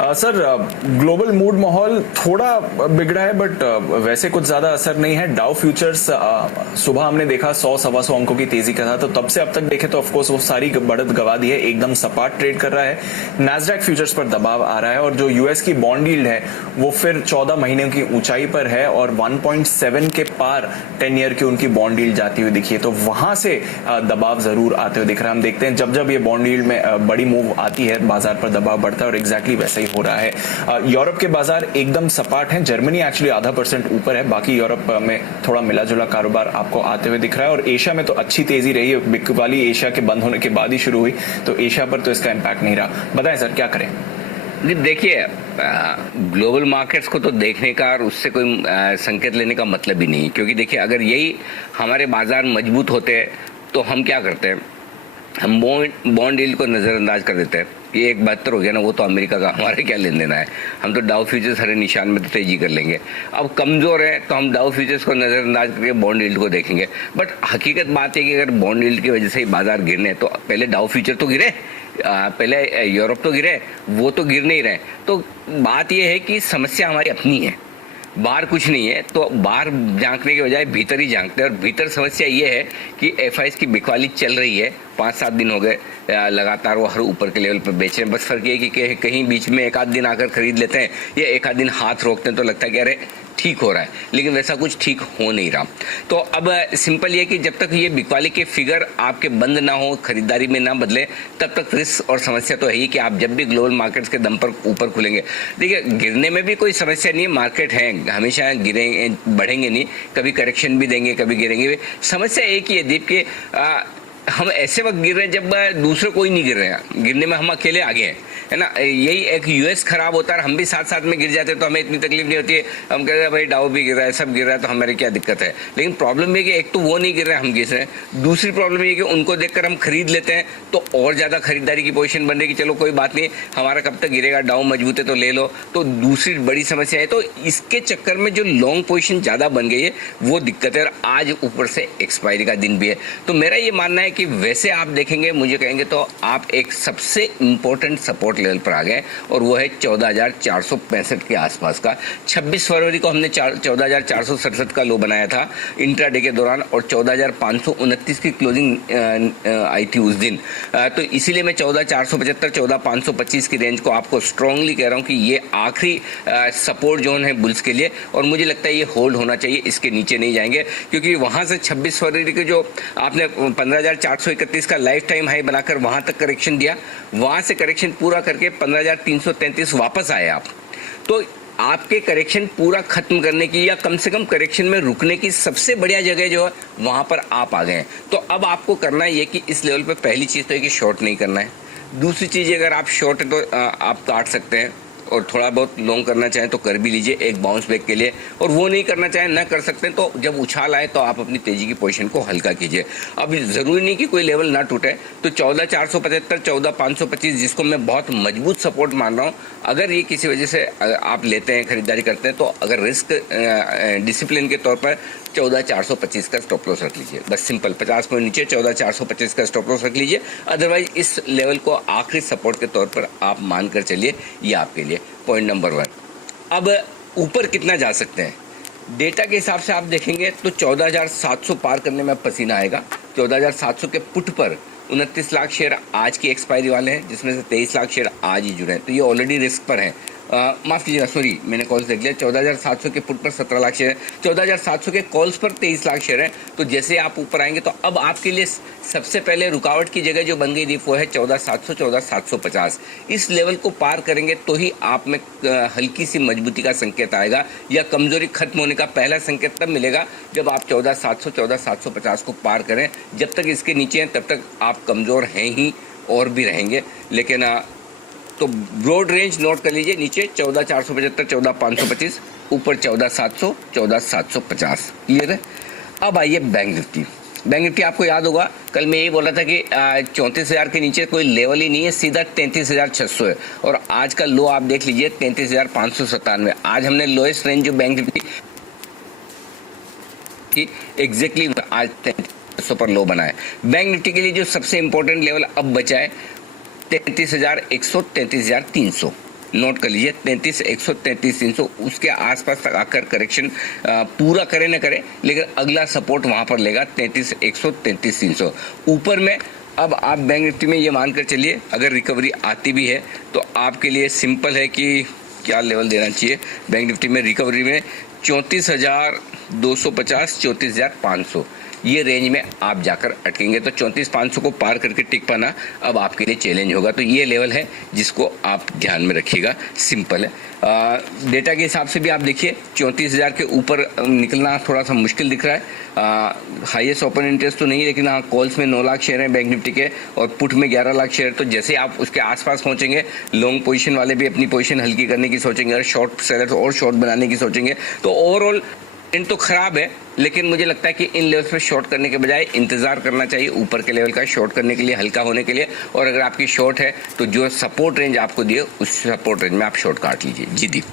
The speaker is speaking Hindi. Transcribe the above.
सर, ग्लोबल मूड माहौल थोड़ा बिगड़ा है, बट वैसे कुछ ज्यादा असर नहीं है। डाउ फ्यूचर्स सुबह हमने देखा 100-125 अंकों की तेजी का था, तो तब से अब तक देखे तो ऑफकोर्स वो सारी बढ़त गवा दी है, एकदम सपाट ट्रेड कर रहा है। नैस्डैक फ्यूचर्स पर दबाव आ रहा है और जो यूएस की बॉन्ड यील्ड है वो फिर 14 महीने की ऊंचाई पर है और 1.7 के पार 10 ईयर की उनकी बॉन्ड यील्ड जाती हुई दिखी है, तो वहां से दबाव जरूर आते हुए दिख रहा है। हम देखते हैं जब जब ये बॉन्ड यील्ड में बड़ी मूव आती है, बाजार पर दबाव बढ़ता है और एग्जैक्टली वैसा ही हो रहा है। यूरोप के बाजार एकदम सपाट हैं, जर्मनी एक्चुअली ½ % ऊपर है, बाकी यूरोप में थोड़ा मिला जुला कारोबार आपको आते हुए दिख रहा है। और एशिया में तो अच्छी तेजी रही है, बिग वाली एशिया के बंद होने के बाद ही शुरू हुई, तो एशिया पर तो इसका इम्पैक्ट नहीं रहा। बताएं सर, क्या करें? देखिए, ग्लोबल मार्केट्स को तो देखने का और उससे कोई संकेत लेने का मतलब ही नहीं, क्योंकि देखिए अगर यही हमारे बाजार मजबूत होते तो हम क्या करते हैं, हम बॉन्ड यील्ड को नज़रअंदाज कर देते हैं। ये 1.72 हो गया ना, वो तो अमेरिका का, हमारे क्या लेन देना है। हम तो डाउ फ्यूचर्स हरे निशान में तो तेजी कर लेंगे। अब कमज़ोर है तो हम डाउ फ्यूचर्स को नज़रअंदाज करके बॉन्ड यील्ड को देखेंगे। बट हकीकत बात है कि अगर बॉन्ड यील्ड की वजह से ही बाजार गिरने, तो पहले डाउ फ्यूचर तो गिरे, पहले यूरोप तो गिरे, वो तो गिर नहीं रहे। तो बात यह है कि समस्या हमारी अपनी है, बाहर कुछ नहीं है। तो बाहर झांकने के बजाय भीतर ही झांकते हैं, और भीतर समस्या ये है कि एफआईएस की बिकवाली चल रही है। 5-7 दिन हो गए लगातार वो हर ऊपर के लेवल पर बेच रहे हैं। बस फर्क ये है कि कहीं बीच में एक आध दिन आकर खरीद लेते हैं या एक आध दिन हाथ रोकते हैं, तो लगता है कि अरे ठीक हो रहा है, लेकिन वैसा कुछ ठीक हो नहीं रहा। तो अब सिंपल ये कि जब तक ये बिकवाली के फिगर आपके बंद ना हो, खरीदारी में ना बदले, तब तक रिस्क और समस्या तो है ही कि आप जब भी ग्लोबल मार्केट्स के दम पर ऊपर खुलेंगे। देखिए, गिरने में भी कोई समस्या नहीं है, मार्केट है, हमेशा गिरेंगे बढ़ेंगे नहीं, कभी करेक्शन भी देंगे, कभी गिरेंगे भी। समस्या एक ही है दीप के, हम ऐसे वक्त गिर रहे हैं जब दूसरे कोई नहीं गिर रहे हैं, गिरने में हम अकेले आगे हैं, है ना। यही एक यूएस खराब होता है, हम भी साथ साथ में गिर जाते हैं तो हमें इतनी तकलीफ नहीं होती है। हम कहते हैं भाई डाउ भी गिर रहा है, सब गिर रहा है, तो हमारी क्या दिक्कत है। लेकिन प्रॉब्लम ये कि एक तो वो नहीं गिर रहे हैं, हम गिर रहे हैं। दूसरी प्रॉब्लम ये कि उनको देखकर हम खरीद लेते हैं, तो और ज्यादा खरीदारी की पोजीशन बन रही कि चलो कोई बात नहीं, हमारा कब तक गिरेगा, डाउ मजबूत है तो ले लो। तो दूसरी बड़ी समस्या है, तो इसके चक्कर में जो लॉन्ग पोजिशन ज्यादा बन गई है वो दिक्कत है। और आज ऊपर से एक्सपायरी का दिन भी है, तो मेरा ये मानना है कि वैसे आप देखेंगे, मुझे कहेंगे तो आप एक सबसे इंपॉर्टेंट सपोर्ट लेवल पर आ गए, और वो है 14,465 के आसपास का। 26 फरवरी को हमने 14,467 का लो बनाया था इंट्राडे के दौरान, और 14,529 की क्लोजिंग आई थी उस दिन। तो इसीलिए मैं 14,475 14,525 की रेंज को आपको स्ट्रांगली कह रहा हूं कि ये आखिरी सपोर्ट जोन है बुल्स के लिए, और मुझे लगता है ये होल्ड होना चाहिए, इसके नीचे नहीं जाएंगे। क्योंकि वहां से 26 फरवरी के जो आपने 15,431 का लाइफ टाइम हाई बनाकर वहां तक करेक्शन दिया, वहां से करेक्शन पूरा करके 15,333 वापस आए आप, तो आपके करेक्शन पूरा खत्म करने की या कम से कम करेक्शन में रुकने की सबसे बढ़िया जगह जो है वहां पर आप आ गए हैं। तो अब आपको करना है ये कि इस लेवल पे पहली चीज तो है कि शॉर्ट नहीं करना है। दूसरी चीज, अगर आप शॉर्ट है तो आप काट सकते हैं, और थोड़ा बहुत लॉन्ग करना चाहें तो कर भी लीजिए एक बाउंस बैक के लिए, और वो नहीं करना चाहें ना कर सकते हैं, तो जब उछाल आए तो आप अपनी तेजी की पोजीशन को हल्का कीजिए। अब जरूरी नहीं कि कोई लेवल ना टूटे, तो 14,475 14,525 जिसको मैं बहुत मजबूत सपोर्ट मान रहा हूँ, अगर ये किसी वजह से आप लेते हैं, खरीदारी करते हैं, तो अगर रिस्क डिसिप्लिन के तौर पर 14,425 का स्टॉप लॉस रख लीजिए। बस सिंपल 50 पॉइंट नीचे 14,425 का स्टॉप लॉस रख लीजिए। अदरवाइज इस लेवल को आखिरी सपोर्ट के तौर पर आप मान कर चलिए, ये आपके लिए पॉइंट नंबर 1। अब ऊपर कितना जा सकते हैं, डेटा के हिसाब से आप देखेंगे तो 14,700 पार करने में पसीना आएगा। 14,700 के पुट पर 29 लाख शेयर आज की एक्सपायरी वाले हैं, जिसमें से 23 लाख शेयर आज ही जुड़े हैं, तो ये ऑलरेडी रिस्क पर हैं। माफ कीजिएगा, सॉरी मैंने कॉल्स देख लिया। 14,700 के पुट पर 17 लाख शेयर है, 14,700 के कॉल्स पर 23 लाख शेयर है। तो जैसे आप ऊपर आएंगे तो अब आपके लिए सबसे पहले रुकावट की जगह जो बन गई थी वो है 14,700 14,750। इस लेवल को पार करेंगे तो ही आप में हल्की सी मजबूती का संकेत आएगा, या कमजोरी खत्म होने का पहला संकेत तब मिलेगा जब आप 14,700 14,750 को पार करें। जब तक इसके नीचे हैं तब तक आप कमजोर हैं ही और भी रहेंगे। लेकिन तो ब्रॉड रेंज नोट कर लीजिए, नीचे 14,475 14,525, ऊपर 14,700 14,750। क्लियर है। अब आइए बैंक निफ्टी। बैंक निफ्टी आपको याद होगा कल मैं यही बोला था कि 34,000 के नीचे कोई लेवल ही नहीं है, सीधा 33,600 है, और आज का लो आप देख लीजिए 33,597। आज हमने लोएस्ट रेंज जो बैंक निफ्टी की एग्जैक्टली आज 33,600 पर लो बनाया। बैंक निफ्टी के लिए जो सबसे इंपॉर्टेंट लेवल अब बचा है 33,100 33,300। नोट कर लीजिए 33,100 33,300 उसके आसपास तक आकर करेक्शन पूरा करे न करे, लेकिन अगला सपोर्ट वहां पर लेगा 33,100 33,300 ऊपर में। अब आप बैंक निफ्टी में ये मानकर चलिए अगर रिकवरी आती भी है तो आपके लिए सिंपल है कि क्या लेवल देना चाहिए बैंक निफ्टी में रिकवरी में 34,250 34,500 ये रेंज में आप जाकर अटकेंगे तो 34,500 को पार करके टिक पाना अब आपके लिए चैलेंज होगा। तो ये लेवल है जिसको आप ध्यान में रखिएगा, सिंपल है। डेटा के हिसाब से भी आप देखिए 34,000 के ऊपर निकलना थोड़ा सा मुश्किल दिख रहा है। हाईएस्ट ओपन इंटरेस्ट तो नहीं, लेकिन हाँ कॉल्स में 9 लाख शेयर हैं बैंक निफ्टी के और पुट में 11 लाख शेयर। तो जैसे आप उसके आसपास पहुंचेंगे लॉन्ग पोजीशन वाले भी अपनी पोजीशन हल्की करने की सोचेंगे और शॉर्ट सेलर्स और शॉर्ट बनाने की सोचेंगे। तो ओवरऑल ट्रेंड तो खराब है, लेकिन मुझे लगता है कि इन लेवल्स पे शॉर्ट करने के बजाय इंतजार करना चाहिए ऊपर के लेवल का शॉर्ट करने के लिए, हल्का होने के लिए। और अगर आपकी शॉर्ट है तो जो सपोर्ट रेंज आपको दिए उस सपोर्ट रेंज में आप शॉर्ट काट लीजिए। जी दीप।